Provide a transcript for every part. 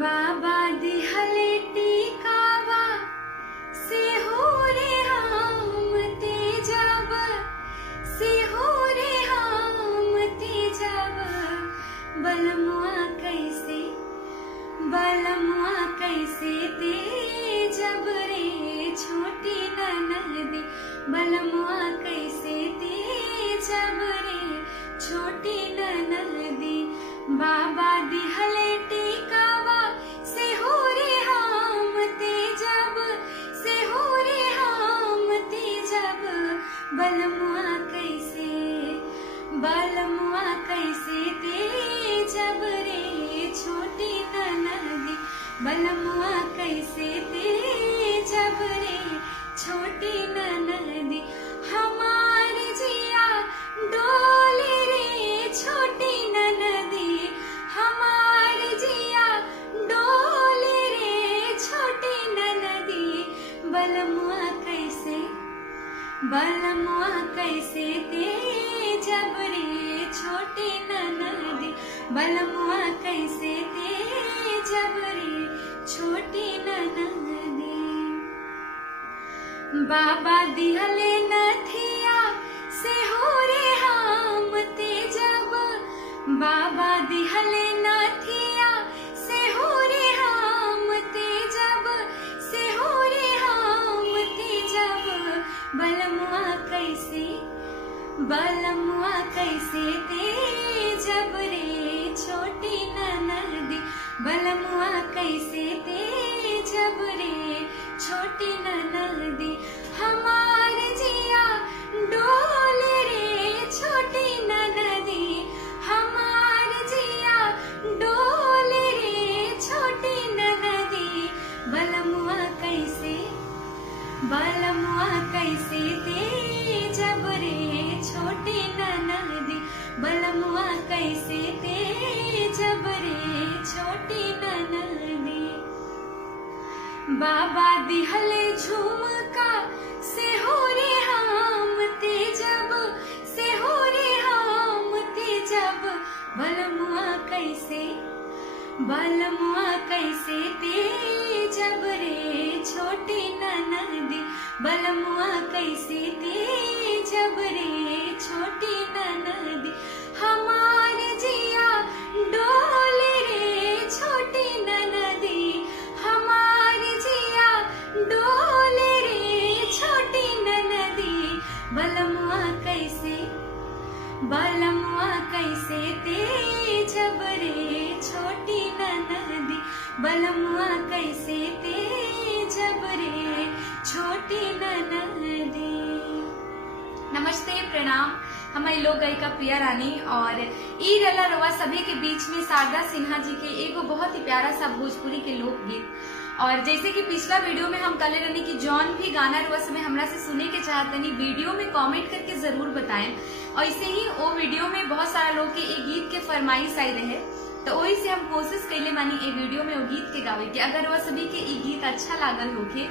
बाबा दिहले टीकावा से हो रे हम तेजब से हो रे हम तेजब बलमुआ कैसे तेजब रे छोटी ननदी बलमुआ कैसे तेजब रे छोटी ननदी बाबा दिहले टीकावा से हो रे हम तेजब से हो रे हम तेजब बलमुआ कैसे तेजब रे छोटी ननदी बलमुआ कैसे तेजब रे छोटी ननदी हमारी जिया डोले रे छोटी ननदी हमारी जिया डोले रे छोटी ननदी बलमुआ कैसे तेजब रे छोटी ननदी बलमुआ कैसे तेजब रे छोटी ननदी बाबा दिहले नथिया से हो रे हम तेजब बाबा दिहले नथिया से हो रे हम तेजब से हो रे हम तेजब बलमुआ कैसे तेजब रे छोटी ननदी बलमुआ कैसे तेजब रे छोटी ननदी हमार जिया डोले रे छोटी ननदी हमार जिया डोले रे छोटी ननदी बलमुआ कैसे तेजब रे छोटी ननदी बलमुआ कैसे तेजब रे छोटी ननदी बाबा दिहले झुमका से हो रे हम तेजब से हो रे हम तेजब बलमुआ कैसे तेजब रे छोटी ननदी बलमुआ कैसे तेजब रे छोटी ननदी हमार जिया डोले रे छोटी ननदी हमार जिया डोले रे छोटी ननदी बलमुआ कैसे तेजब रे छोटी ननदी बलमुआ कैसे तेजब रे छोटी ननदी। नमस्ते, प्रणाम। हमारी लोग गायिका प्रिया रानी और ई रला रवा सभी के बीच में शारदा सिन्हा जी के एगो बहुत ही प्यारा सा भोजपुरी के लोकगीत। और जैसे कि पिछला वीडियो में हम कले रहनी कि जौन भी गाना रवा समय हमरा से सुने के चाहतनी वीडियो में कमेंट करके जरूर बताएं। और ऐसे ही वो वीडियो में बहुत सारा लोग के एक गीत के फरमाइश आई रहे, तो वही से हम कोशिश कैले बानी ए वीडियो में वो गीत के गावे के। अगर वह सभी के ई गीत अच्छा लागल होके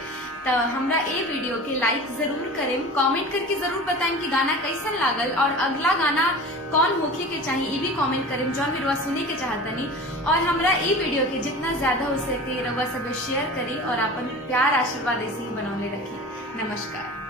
तो हमरा ए वीडियो के लाइक जरूर करें, कमेंट करके जरूर बताएं कि गाना कैसन लागल और अगला गाना कौन होके के चाहिए ये भी कमेंट करें जो भी रवा सुने के चाहतनी। और हमरा ई वीडियो के जितना ज्यादा हो सके रवा सब शेयर करें और अपन प्यार आशीर्वाद ऐसे ही बनौले रखें। नमस्कार।